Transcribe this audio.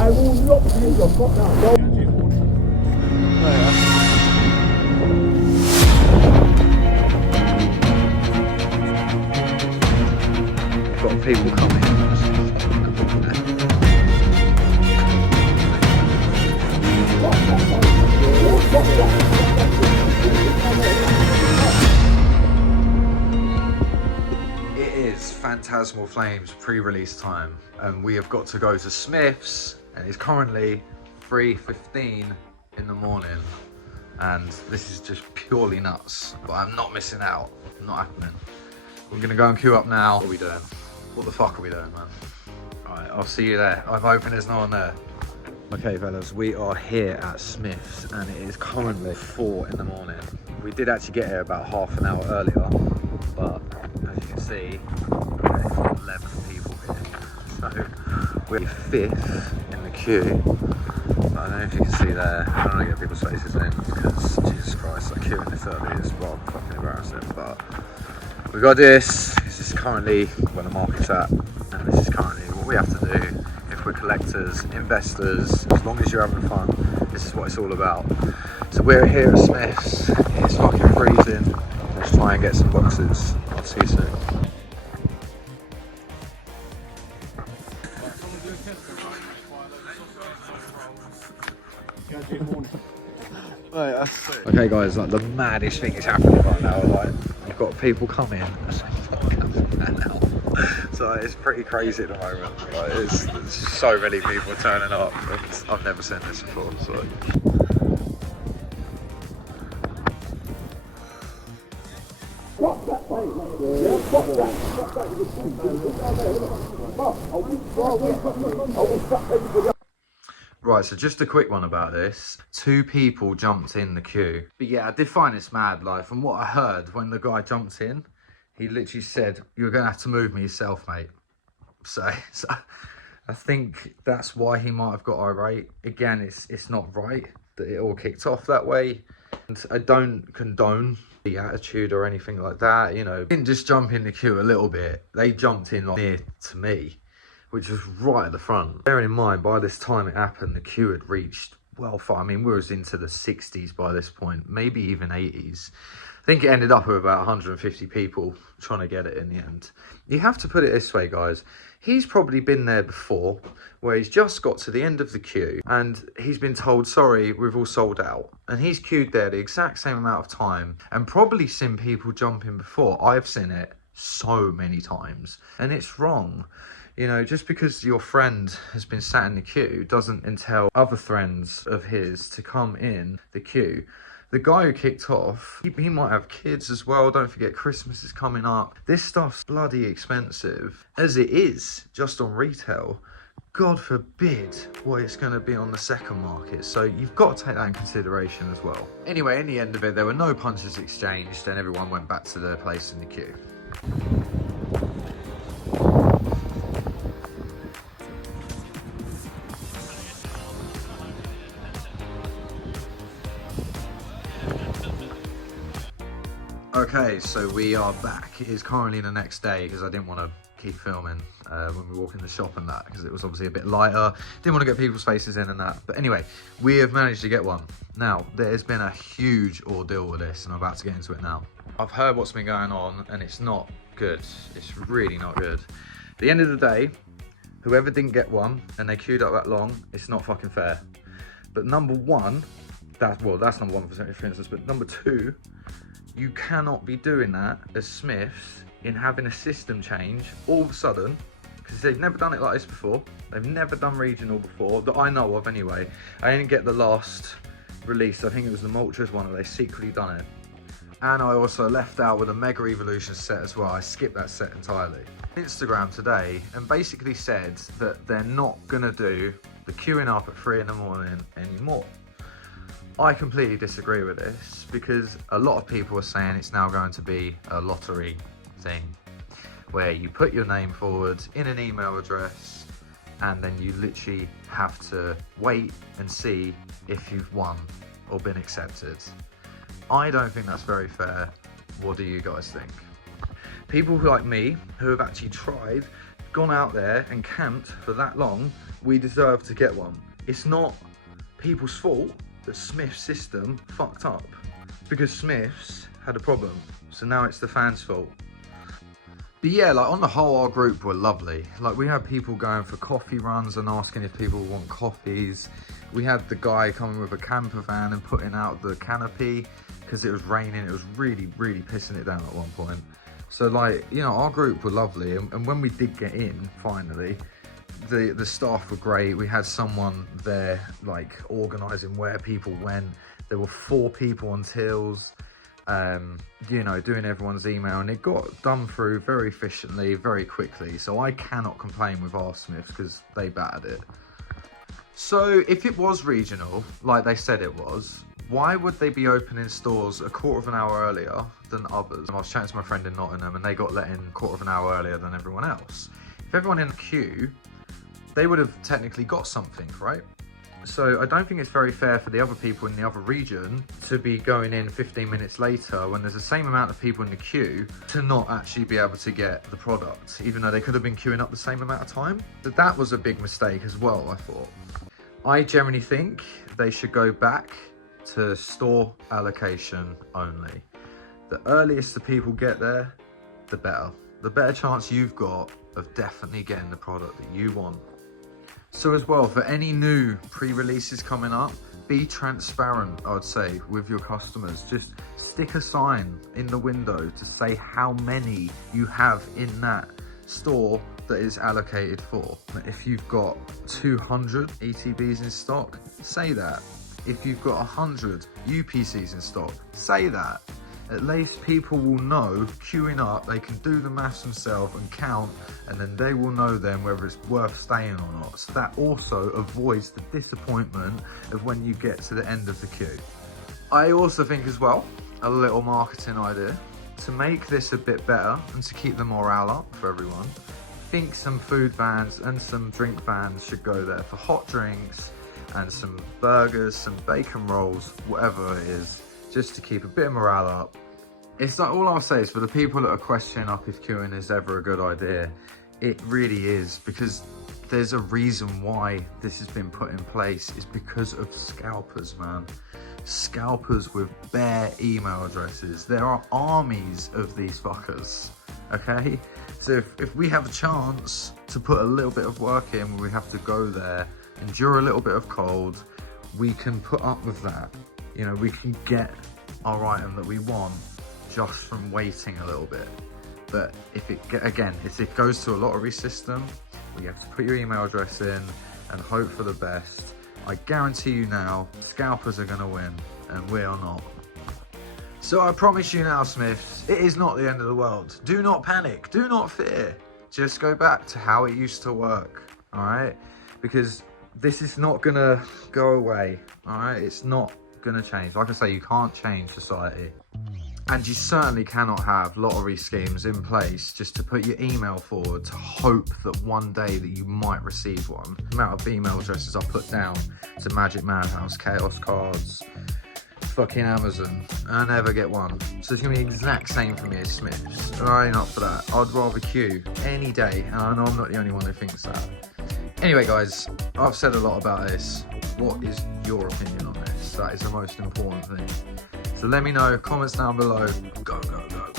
I will not use your fuck out. Got people coming. It is Phantasmal Flames pre-release time, and we have got to go to Smyths, and it's currently 3:15 in the morning, and this is just purely nuts, but I'm not missing out. Not happening. We're gonna go and queue up now. What are we doing? What the fuck are we doing, man? Alright, I'll see you there. I'm hoping there's no one there. Okay, fellas, we are here at Smyths, and it is currently 4 in the morning. We did actually get here about half an hour earlier, but as you can see, there's 11 people here. So we're 5th in the queue. I don't know if you can see there. I don't want to get people's faces in because Jesus Christ, like queuing this early is well fucking embarrassing. But we got this. This is currently where the market's at, and this is currently what we have to do. If we're collectors, investors, as long as you're having fun, this is what it's all about. So we're here at Smyths. It's fucking freezing. Let's try and get some boxes. I'll see you soon. Okay guys, like the maddest thing is happening right now. Like we've got people coming so it's pretty crazy at the moment. Like, there's so many people turning up, and I've never seen this before. So right, so just a quick one about this. 2 people jumped in the queue. But yeah, I did find this mad. Like, from what I heard, when the guy jumped in, he literally said, "You're going to have to move me yourself, mate." So I think that's why he might have got irate. Again, it's not right that it all kicked off that way. And I don't condone the attitude or anything like that, you know. They didn't just jump in the queue a little bit. They jumped in like near to me, which was right at the front. Bearing in mind, by this time it happened, the queue had reached well far. I mean, we was into the 60s by this point, maybe even 80s. I think it ended up with about 150 people trying to get it in the end. You have to put it this way, guys. He's probably been there before, where he's just got to the end of the queue and he's been told, "Sorry, we've all sold out." And he's queued there the exact same amount of time and probably seen people jump in before. I've seen it so many times, and it's wrong. You know, just because your friend has been sat in the queue doesn't entail other friends of his to come in the queue. The guy who kicked off, he might have kids as well. Don't forget, Christmas is coming up. This stuff's bloody expensive, as it is just on retail. God forbid what it's going to be on the second market. So you've got to take that in consideration as well. Anyway, in the end of it, there were no punches exchanged and everyone went back to their place in the queue. Okay, so we are back. It is currently the next day because I didn't want to keep filming when we walk in the shop and that, because it was obviously a bit lighter. Didn't want to get people's faces in and that. But anyway, we have managed to get one. Now, there's been a huge ordeal with this, and I'm about to get into it now. I've heard what's been going on, and it's not good. It's really not good. At the end of the day, whoever didn't get one and they queued up that long, it's not fucking fair. But number one, that's number one for instance, but number two, you cannot be doing that as Smyths in having a system change all of a sudden, because they've never done it like this before. They've never done regional before, that I know of anyway. I didn't get the last release. I think it was the Moltres one, where they secretly done it. And I also left out with a Mega Evolution set as well. I skipped that set entirely. Instagram today and basically said that they're not gonna do the queuing up at 3 in the morning anymore. I completely disagree with this, because a lot of people are saying it's now going to be a lottery thing where you put your name forward in an email address and then you literally have to wait and see if you've won or been accepted. I don't think that's very fair. What do you guys think? People like me who have actually tried gone out there and camped for that long, we deserve to get one. It's not people's fault that Smyths' system fucked up, because Smyths had a problem. So now it's the fans' fault. But yeah, like on the whole, our group were lovely. Like we had people going for coffee runs and asking if people want coffees. We had the guy coming with a camper van and putting out the canopy because it was raining. It was really, really pissing it down at one point. So like, you know, our group were lovely. And when we did get in, finally, the staff were great. We had someone there like organising where people went. There were 4 people on tills. You know, doing everyone's email, and it got done through very efficiently, very quickly. So I cannot complain with our Smyths because they battered it. So if it was regional, like they said it was, why would they be opening stores a quarter of an hour earlier than others? I was chatting to my friend in Nottingham and they got let in a quarter of an hour earlier than everyone else. If everyone in the queue, they would have technically got something, right? So I don't think it's very fair for the other people in the other region to be going in 15 minutes later when there's the same amount of people in the queue to not actually be able to get the product, even though they could have been queuing up the same amount of time. So that was a big mistake as well, I thought. I generally think they should go back to store allocation only. The earliest the people get there, the better. The better chance you've got of definitely getting the product that you want. So as well, for any new pre-releases coming up, be transparent, I'd say, with your customers. Just stick a sign in the window to say how many you have in that store that is allocated for. If you've got 200 ETBs in stock, say that. If you've got 100 UPCs in stock, say that. At least people will know, queuing up, they can do the maths themselves and count, and then they will know then whether it's worth staying or not. So that also avoids the disappointment of when you get to the end of the queue. I also think as well, a little marketing idea, to make this a bit better and to keep the morale up for everyone, I think some food vans and some drink vans should go there for hot drinks and some burgers, some bacon rolls, whatever it is, just to keep a bit of morale up. It's like, all I'll say is for the people that are questioning up if queuing is ever a good idea, it really is, because there's a reason why this has been put in place. Is because of scalpers, man. Scalpers with bare email addresses. There are armies of these fuckers, okay? So if we have a chance to put a little bit of work in, where we have to go there, endure a little bit of cold, we can put up with that. You know, we can get our item that we want just from waiting a little bit. But if it goes to a lottery system, where you have to put your email address in and hope for the best, I guarantee you now, scalpers are gonna win and we are not. So I promise you now, Smyths, it is not the end of the world. Do not panic, do not fear. Just go back to how it used to work, all right? Because this is not gonna go away, all right? It's not gonna change. Like I say, you can't change society. And you certainly cannot have lottery schemes in place just to put your email forward to hope that one day that you might receive one. The amount of email addresses I put down to Magic Madhouse, Chaos Cards, fucking Amazon, and I never get one. So it's gonna be the exact same for me as Smyths. And I ain't up for that. I'd rather queue any day, and I know I'm not the only one who thinks that. Anyway guys, I've said a lot about this. What is your opinion on this? That is the most important thing. So let me know, comments down below. Go, go, go.